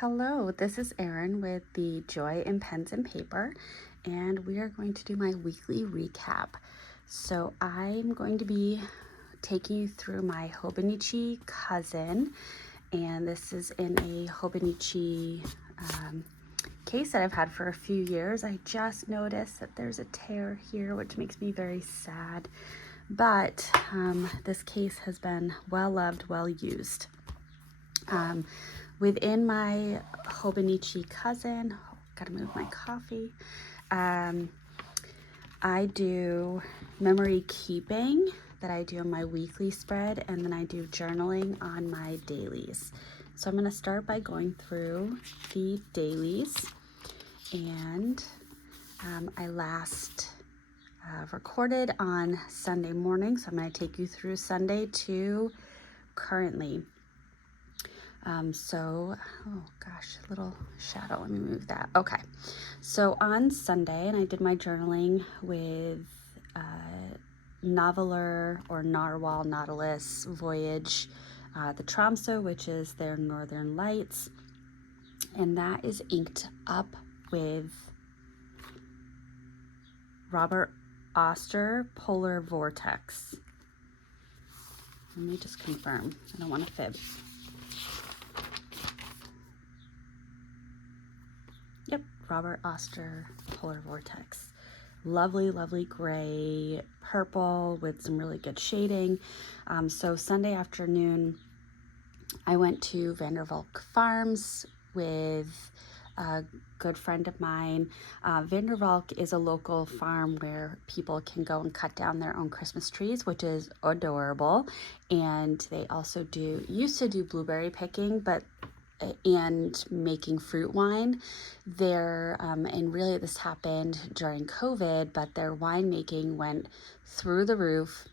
Hello, this is Erin with the Joy in Pens and Paper, and we are going to do my weekly recap. So I'm going to be taking you through my Hobonichi cousin, and this is in a Hobonichi case that I've had for a few years. I just noticed that there's a tear here, which makes me very sad, but this case has been well loved, well used. Within my Hobonichi cousin, gotta move my coffee, I do memory keeping that I do in my weekly spread, and then I do journaling on my dailies. So I'm gonna start by going through the dailies, and I last recorded on Sunday morning, so I'm gonna take you through Sunday to currently. Oh gosh, little shadow, let me move that. Okay, so on Sunday, and I did my journaling with Noveler or Narwhal Nautilus Voyage, the Tromso, which is their Northern Lights, and that is inked up with Robert Oster Polar Vortex. Let me just confirm, I don't want to fib. Yep, Robert Oster Polar Vortex. Lovely, lovely gray purple with some really good shading. So Sunday afternoon, I went to Vandervalk Farms with a good friend of mine. Vandervalk is a local farm where people can go and cut down their own Christmas trees, which is adorable. And they also used to do blueberry picking, and making fruit wine there, and really this happened during COVID, but their winemaking went through the roof.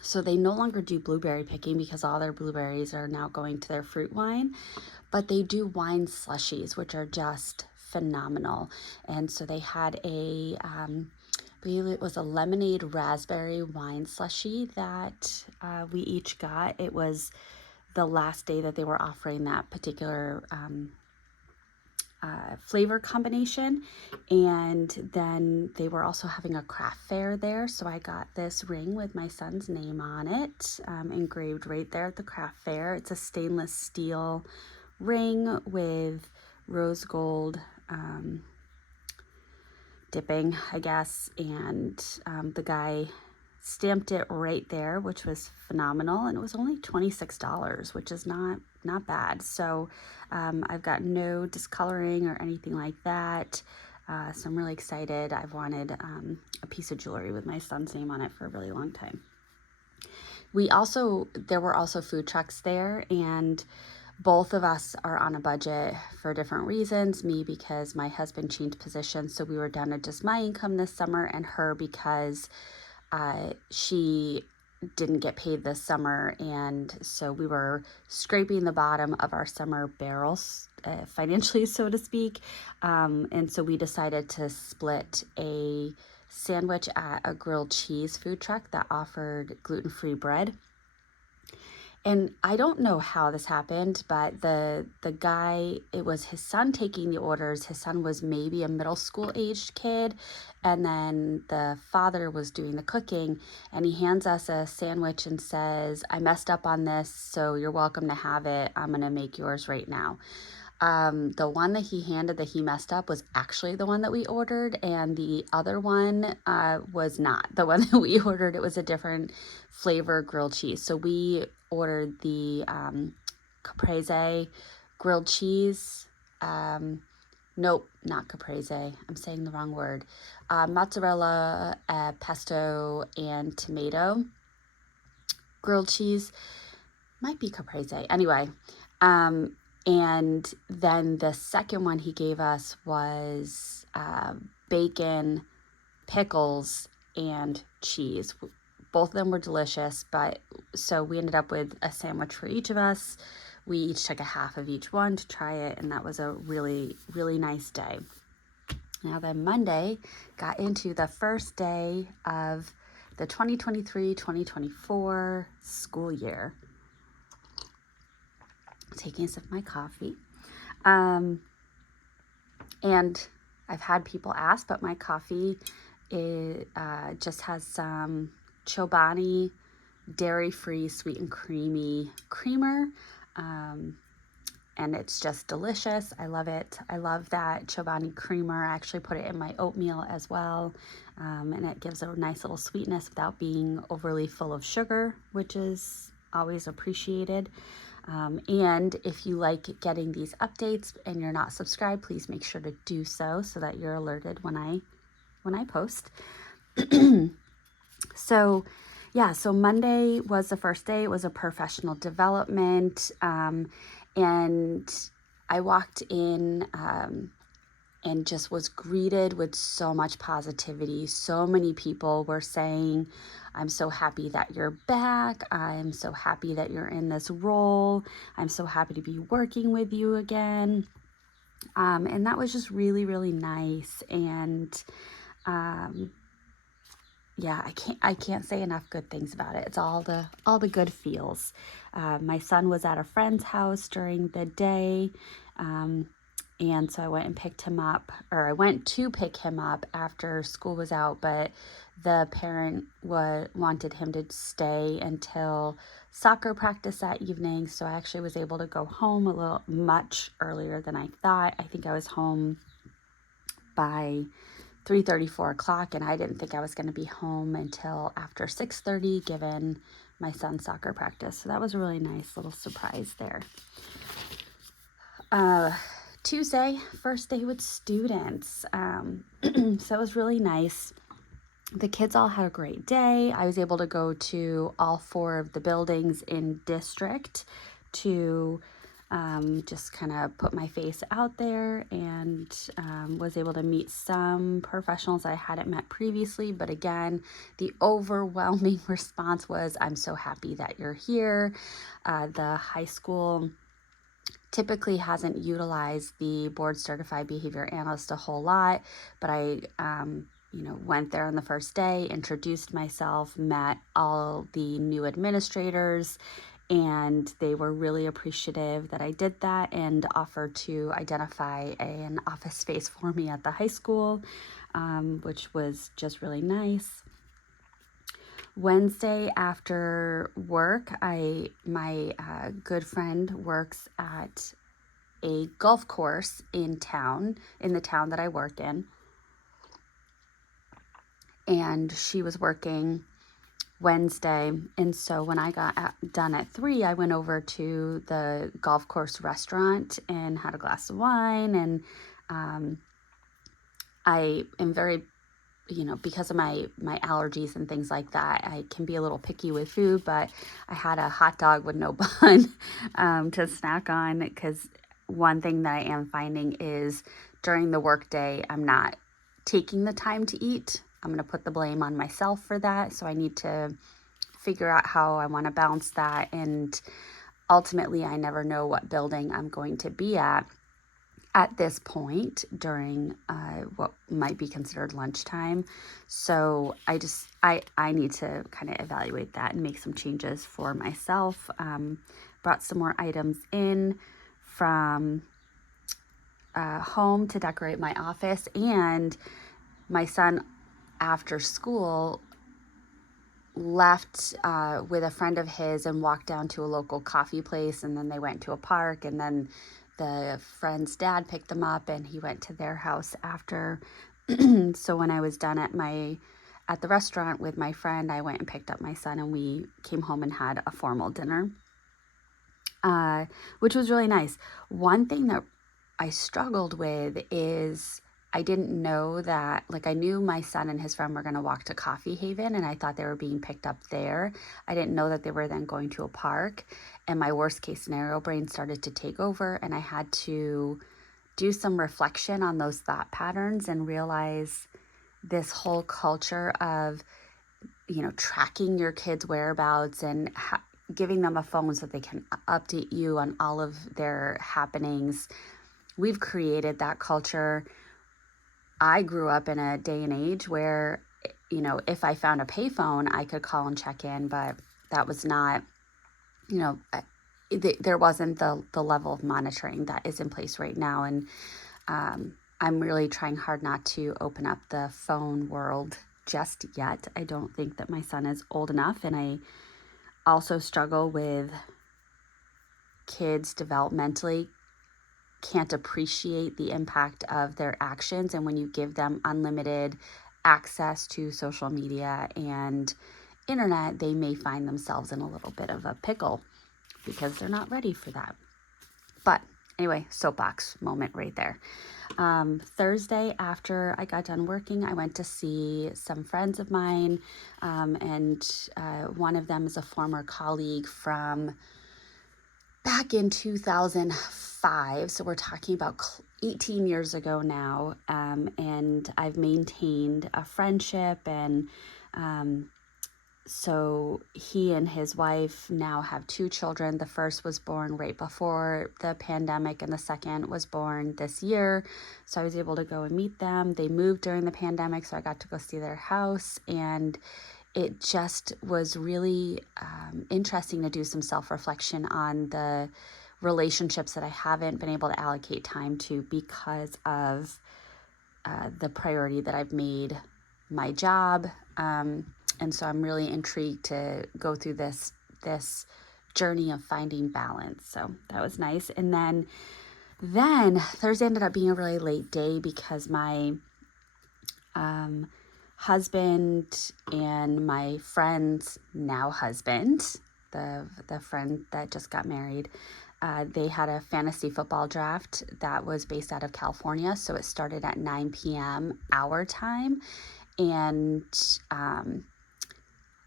So they no longer do blueberry picking because all their blueberries are now going to their fruit wine, but they do wine slushies, which are just phenomenal. And so they had I believe it was a lemonade raspberry wine slushie that we each got. It was the last day that they were offering that particular flavor combination, and then they were also having a craft fair there, so I got this ring with my son's name on it, engraved right there at the craft fair. It's a stainless steel ring with rose gold dipping, I guess, and the guy stamped it right there, which was phenomenal, and it was only $26, which is not bad. So I've got no discoloring or anything like that, so I'm really excited. I've wanted a piece of jewelry with my son's name on it for a really long time. There were also food trucks there, and both of us are on a budget for different reasons. Me, because my husband changed positions, so we were down to just my income this summer, and her because she didn't get paid this summer, and so we were scraping the bottom of our summer barrels financially, so to speak, and so we decided to split a sandwich at a grilled cheese food truck that offered gluten-free bread. And I don't know how this happened, but the guy, it was his son taking the orders. His son was maybe a middle school aged kid, and then the father was doing the cooking, and he hands us a sandwich and says, "I messed up on this, so you're welcome to have it. I'm gonna make yours right now." The one that he handed that he messed up was actually the one that we ordered, and the other one was not the one that we ordered. It was a different flavor grilled cheese. So we ordered the caprese grilled cheese. Nope, not caprese. I'm saying the wrong word. Mozzarella, pesto, and tomato grilled cheese. Might be caprese. Anyway, and then the second one he gave us was bacon, pickles, and cheese. Both of them were delicious, but so we ended up with a sandwich for each of us. We each took a half of each one to try it, and that was a really, really nice day. Now then, Monday got into the first day of the 2023-2024 school year. Taking a sip of my coffee. And I've had people ask, but my coffee just has some Chobani dairy-free sweet and creamy creamer. And it's just delicious. I love it. I love that Chobani creamer. I actually put it in my oatmeal as well. And it gives a nice little sweetness without being overly full of sugar, which is always appreciated. And if you like getting these updates and you're not subscribed, please make sure to do so that you're alerted when I post. So Monday was the first day. It was a professional development. And I walked in and just was greeted with so much positivity. So many people were saying, I'm so happy that you're back. I'm so happy that you're in this role. I'm so happy to be working with you again. And that was just really, really nice. And I can't say enough good things about it. It's all the good feels. My son was at a friend's house during the day. And so I went and picked him up, or I went to pick him up after school was out, but the parent wanted him to stay until soccer practice that evening. So I actually was able to go home much earlier than I thought. I think I was home by 3:30, 4 o'clock, and I didn't think I was going to be home until after 6:30, given my son's soccer practice. So that was a really nice little surprise there. Tuesday, first day with students. So it was really nice. The kids all had a great day. I was able to go to all 4 of the buildings in district to just kind of put my face out there, and was able to meet some professionals I hadn't met previously. But again, the overwhelming response was, I'm so happy that you're here. The high school typically hasn't utilized the board certified behavior analyst a whole lot, but I went there on the first day, introduced myself, met all the new administrators, and they were really appreciative that I did that and offered to identify an office space for me at the high school, which was just really nice. Wednesday after work, my good friend works at a golf course in the town that I work in. And she was working Wednesday. And so when I got done at 3, I went over to the golf course restaurant and had a glass of wine. And I am very, because of my allergies and things like that, I can be a little picky with food, but I had a hot dog with no bun to snack on, because one thing that I am finding is during the workday, I'm not taking the time to eat. I'm going to put the blame on myself for that. So I need to figure out how I want to balance that. And ultimately, I never know what building I'm going to be at this point during what might be considered lunchtime. So I need to kind of evaluate that and make some changes for myself. Brought some more items in from home to decorate my office, and my son after school left with a friend of his and walked down to a local coffee place, and then they went to a park, and then the friend's dad picked them up and he went to their house after. So when I was done at the restaurant with my friend, I went and picked up my son, and we came home and had a formal dinner, which was really nice. One thing that I struggled with is I didn't know that, I knew my son and his friend were going to walk to Coffee Haven, and I thought they were being picked up there. I didn't know that they were then going to a park, and my worst case scenario brain started to take over, and I had to do some reflection on those thought patterns and realize this whole culture of, tracking your kids' whereabouts and giving them a phone so they can update you on all of their happenings. We've created that culture. I grew up in a day and age where, if I found a payphone, I could call and check in, but that was not, there wasn't the level of monitoring that is in place right now. And I'm really trying hard not to open up the phone world just yet. I don't think that my son is old enough. And I also struggle with kids developmentally can't appreciate the impact of their actions. And when you give them unlimited access to social media and internet, they may find themselves in a little bit of a pickle because they're not ready for that. But anyway, soapbox moment right there. Thursday, after I got done working, I went to see some friends of mine, and one of them is a former colleague from back in 2005. So we're talking about 18 years ago now, and I've maintained a friendship, and so he and his wife now have 2 children. The first was born right before the pandemic, and the second was born this year. So I was able to go and meet them. They moved during the pandemic, so I got to go see their house. And it just was really interesting to do some self-reflection on the relationships that I haven't been able to allocate time to because of the priority that I've made my job. And so I'm really intrigued to go through this journey of finding balance. So that was nice. And then Thursday ended up being a really late day because my husband and my friend's now husband, the friend that just got married, they had a fantasy football draft that was based out of California. So it started at 9 p.m. our time. And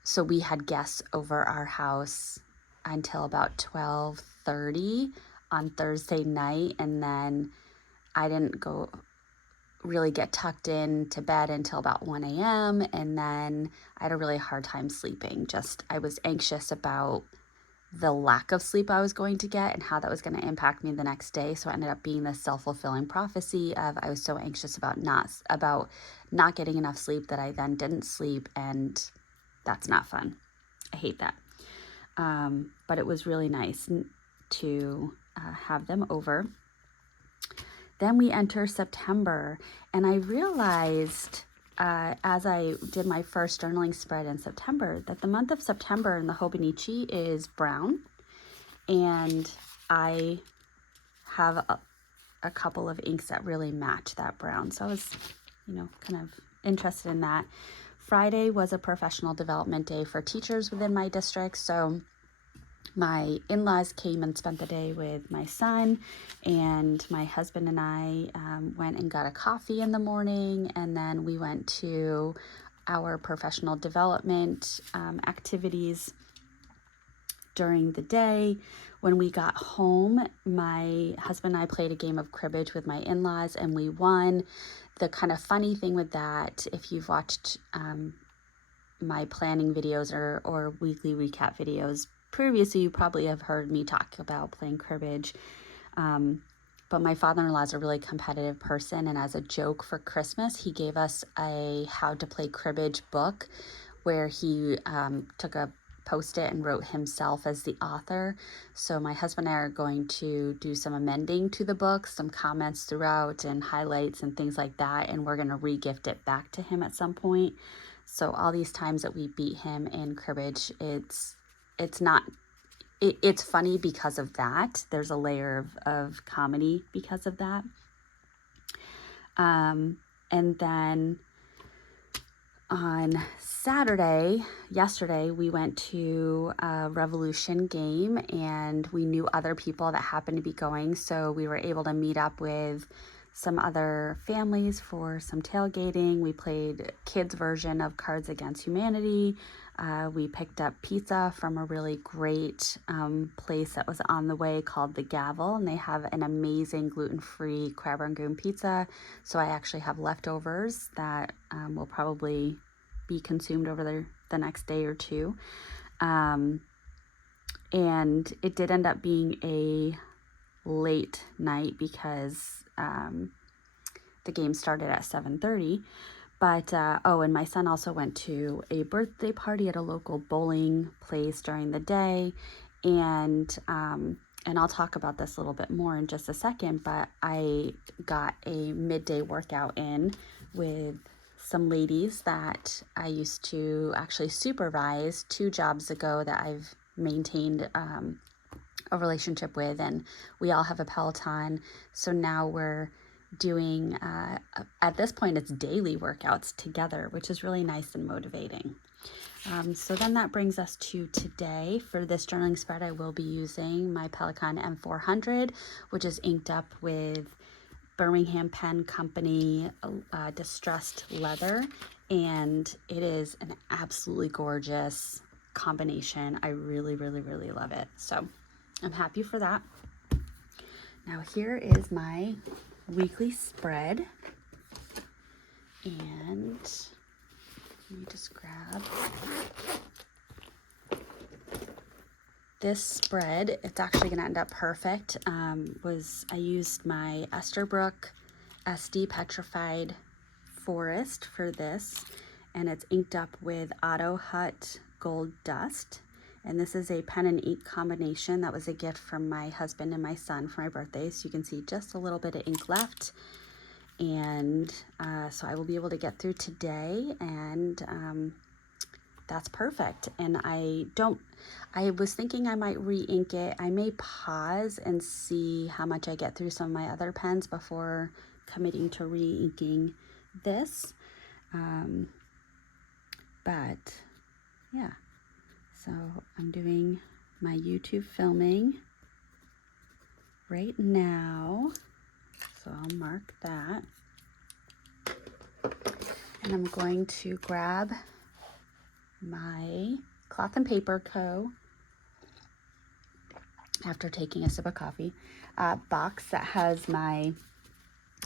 so we had guests over our house until about 12:30 on Thursday night. And then I didn't really get tucked in to bed until about 1 a.m. And then I had a really hard time sleeping. I was anxious about the lack of sleep I was going to get and how that was going to impact me the next day. So it ended up being this self-fulfilling prophecy of I was so anxious about not getting enough sleep that I then didn't sleep, and that's not fun. I hate that. But it was really nice to have them over. Then we enter September, and I realized as I did my first journaling spread in September that the month of September in the Hobonichi is brown, and I have a couple of inks that really match that brown. So I was, kind of interested in that. Friday was a professional development day for teachers within my district, so my in-laws came and spent the day with my son, and my husband and I went and got a coffee in the morning, and then we went to our professional development activities during the day. When we got home, my husband and I played a game of cribbage with my in-laws, and we won. The kind of funny thing with that, if you've watched my planning videos or weekly recap videos previously, you probably have heard me talk about playing cribbage. But my father-in-law is a really competitive person, and as a joke for Christmas, he gave us a how to play cribbage book where he took a Post-it and wrote himself as the author. So my husband and I are going to do some amending to the book, some comments throughout and highlights and things like that, and we're going to re-gift it back to him at some point. So all these times that we beat him in cribbage, it's funny because of that. There's a layer of comedy because of that. And then on yesterday, we went to a Revolution game, and we knew other people that happened to be going. So we were able to meet up with some other families for some tailgating. We played kids' version of Cards Against Humanity. We picked up pizza from a really great place that was on the way called The Gavel, and they have an amazing gluten-free crab rangoon pizza. So I actually have leftovers that will probably be consumed over the next day or two. And it did end up being a late night because the game started at 7:30. But, and my son also went to a birthday party at a local bowling place during the day. And I'll talk about this a little bit more in just a second, but I got a midday workout in with some ladies that I used to actually supervise 2 jobs ago that I've maintained a relationship with, and we all have a Peloton. So now we're doing, at this point, it's daily workouts together, which is really nice and motivating. So then that brings us to today. For this journaling spread, I will be using my Peloton M400, which is inked up with Birmingham Pen Company distressed leather, and it is an absolutely gorgeous combination. I really, really, really love it. So I'm happy for that. Now here is my weekly spread, and let me just grab this spread. It's actually going to end up perfect. I used my Esterbrook SD Petrified Forest for this, and it's inked up with Auto Hut Gold Dust. And this is a pen and ink combination that was a gift from my husband and my son for my birthday. So you can see just a little bit of ink left. And so I will be able to get through today, and that's perfect. And I was thinking I might re-ink it. I may pause and see how much I get through some of my other pens before committing to re-inking this. But yeah, so I'm doing my YouTube filming right now. So I'll mark that. And I'm going to grab my Cloth and Paper Co. after taking a sip of coffee box that has my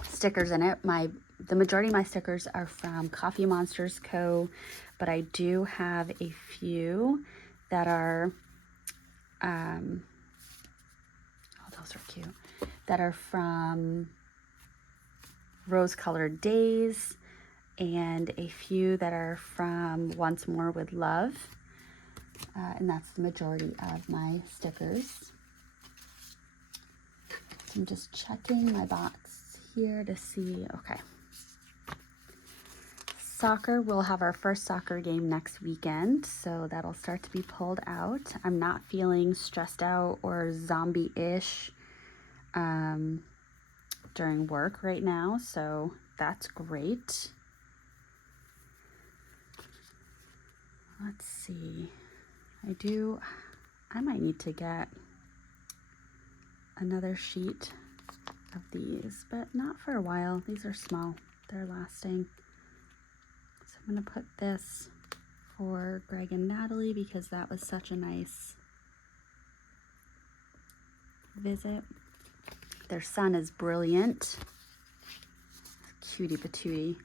stickers in it. The majority of my stickers are from Coffee Monsters Co., but I do have a few that are those are cute, that are from Rose Colored Days, and a few that are from Once More with Love, and that's the majority of my stickers. I'm just checking my box here to see. Okay. Soccer, we'll have our first soccer game next weekend, so that'll start to be pulled out. I'm not feeling stressed out or zombie-ish during work right now, so that's great. Let's see. I might need to get another sheet of these, but not for a while. These are small. They're lasting. So I'm going to put this for Greg and Natalie because that was such a nice visit. Their son is brilliant. Cutie patootie.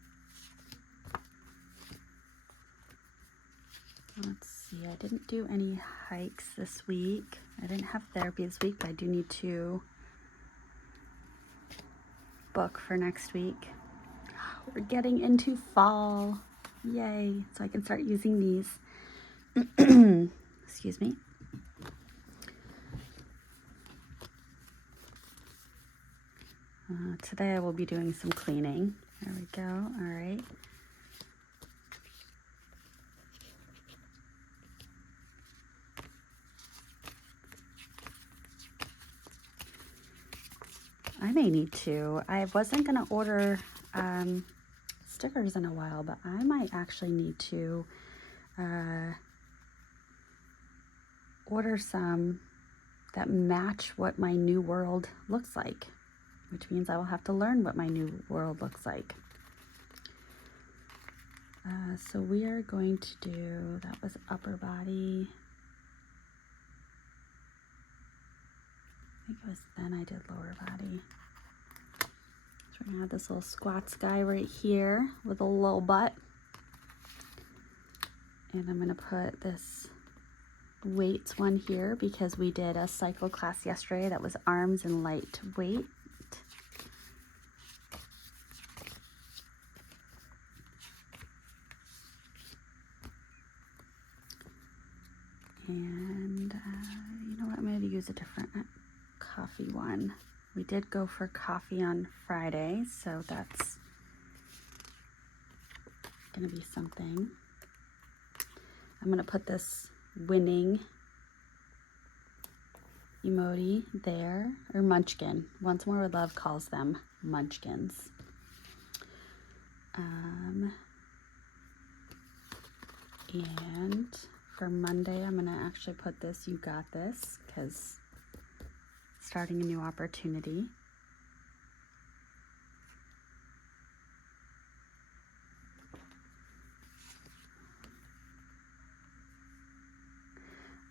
Let's see, I didn't do any hikes this week. I didn't have therapy this week, but I do need to book for next week. We're getting into fall. Yay. So I can start using these. Excuse me. Today I will be doing some cleaning. There we go. All right. I may need to. I wasn't going to order stickers in a while, but I might actually need to order some that match what my new world looks like, which means I will have to learn what my new world looks like. So we are going to do, that was upper body. I think it was then I did lower body. So we're gonna have this little squats guy right here with a little butt. And I'm gonna put this weights one here because we did a cycle class yesterday that was arms and light weight. And you know to use a different coffee one. We did go for coffee on Friday, so that's gonna be something. I'm gonna put this winning emoji there, or munchkin. Once More with Love calls them munchkins. And for Monday, I'm gonna actually put this "You Got This" because starting a new opportunity.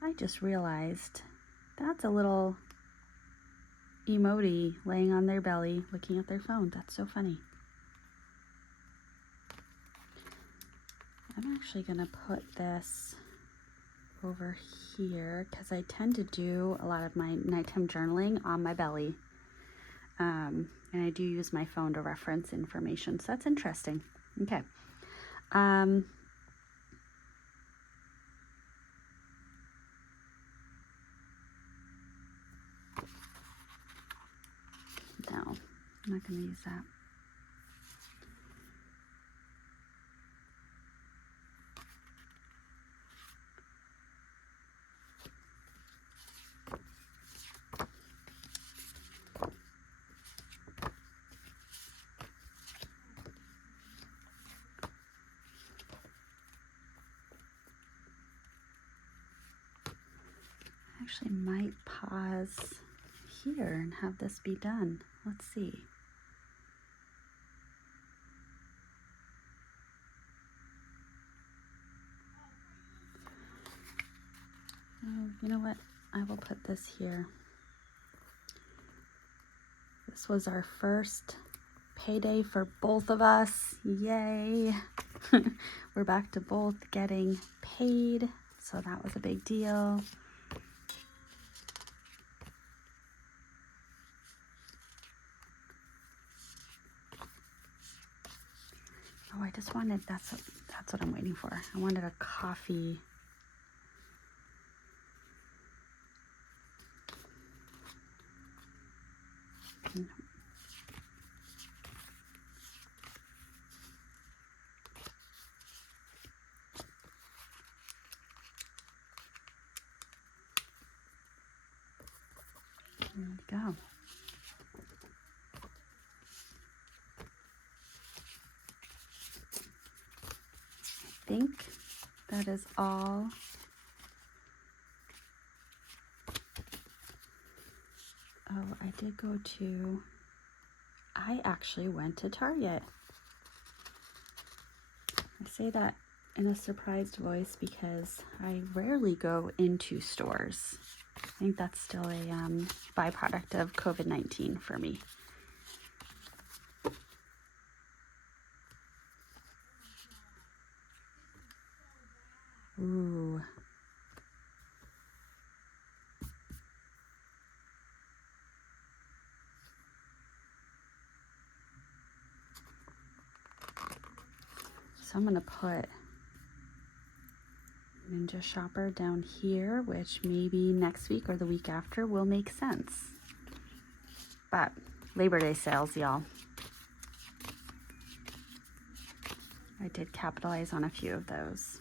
I just realized that's a little emoji laying on their belly looking at their phone. That's so funny. I'm actually gonna put this over here because I tend to do a lot of my nighttime journaling on my belly. And I do use my phone to reference information, so that's interesting. Okay. No, I'm not gonna use that. Actually might pause here and have this be done. Let's see. Oh, you know what? I will put this here. This was our first payday for both of us. Yay! We're back to both getting paid, so that was a big deal. Oh, I just wanted, that's what I'm waiting for. I wanted a coffee. There we go. I think that is all. Oh, I did go to, I actually went to Target. I say that in a surprised voice because I rarely go into stores. I think that's still a byproduct of COVID-19 for me. Ooh. So I'm gonna put Ninja Shopper down here, which maybe next week or the week after will make sense. But Labor Day sales, y'all. I did capitalize on a few of those.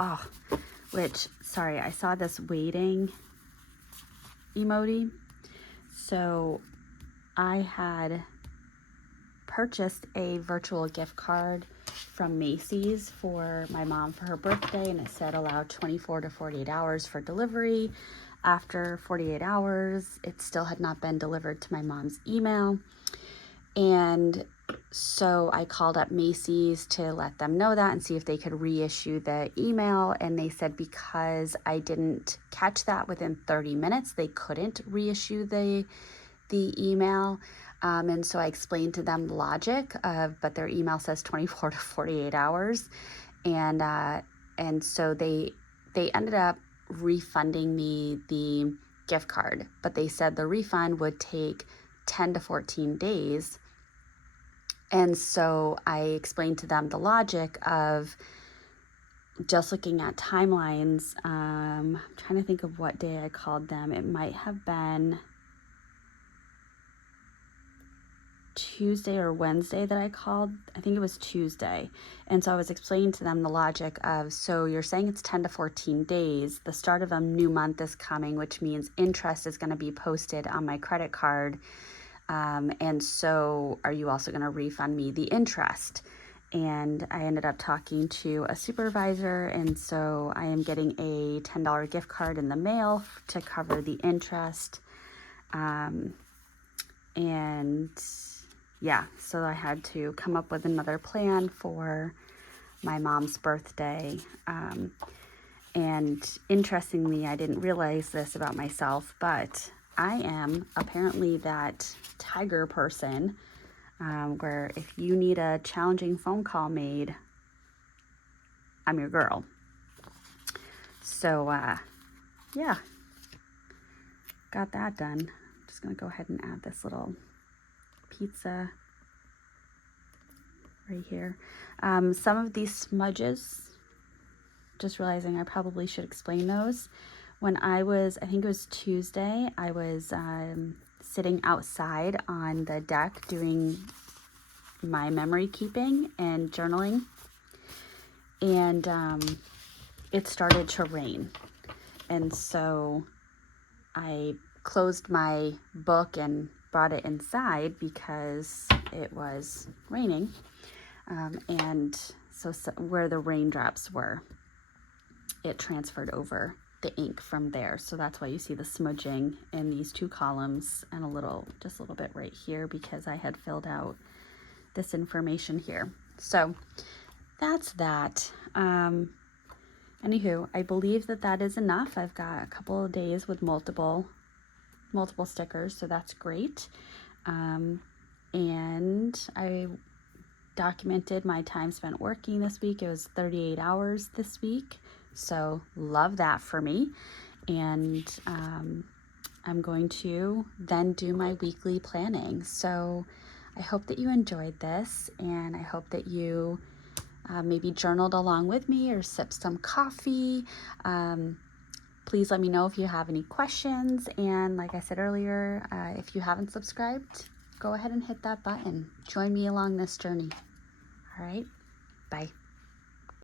Oh, which, sorry, I saw this waiting emoji. So I had purchased a virtual gift card from Macy's for my mom for her birthday, and it said allow 24 to 48 hours for delivery. After 48 hours, it still had not been delivered to my mom's email. And so I called up Macy's to let them know that and see if they could reissue the email. And they said because I didn't catch that within 30 minutes, they couldn't reissue the email. And so I explained to them the logic of, but their email says 24 to 48 hours. And so they ended up refunding me the gift card, but they said the refund would take 10 to 14 days. And so I explained to them the logic of just looking at timelines. I'm trying to think of what day I called them. It might have been Tuesday or Wednesday that I called. I think it was Tuesday. And so I was explaining to them the logic of, so you're saying it's 10 to 14 days. The start of a new month is coming, which means interest is going to be posted on my credit card. And so are you also going to refund me the interest? And I ended up talking to a supervisor, and so I am getting a $10 gift card in the mail to cover the interest. And yeah, so I had to come up with another plan for my mom's birthday. And interestingly, I didn't realize this about myself, but I am apparently that tiger person, where if you need a challenging phone call made, I'm your girl. So, yeah, got that done. I'm just going to go ahead and add this little pizza right here. Some of these smudges, just realizing I probably should explain those. When I think it was Tuesday, I was sitting outside on the deck doing my memory keeping and journaling, and it started to rain. And so I closed my book and brought it inside because it was raining. And so where the raindrops were, it transferred over the ink from there. So that's why you see the smudging in these two columns and just a little bit right here, because I had filled out this information here. So that's that. Anywho, I believe that is enough. I've got a couple of days with multiple stickers, so that's great. And I documented my time spent working this week. It was 38 hours this week, so love that for me. And I'm going to then do my weekly planning. So I hope that you enjoyed this, and I hope that you maybe journaled along with me or sipped some coffee. Please let me know if you have any questions. And like I said earlier, if you haven't subscribed, go ahead and hit that button. Join me along this journey. All right, bye.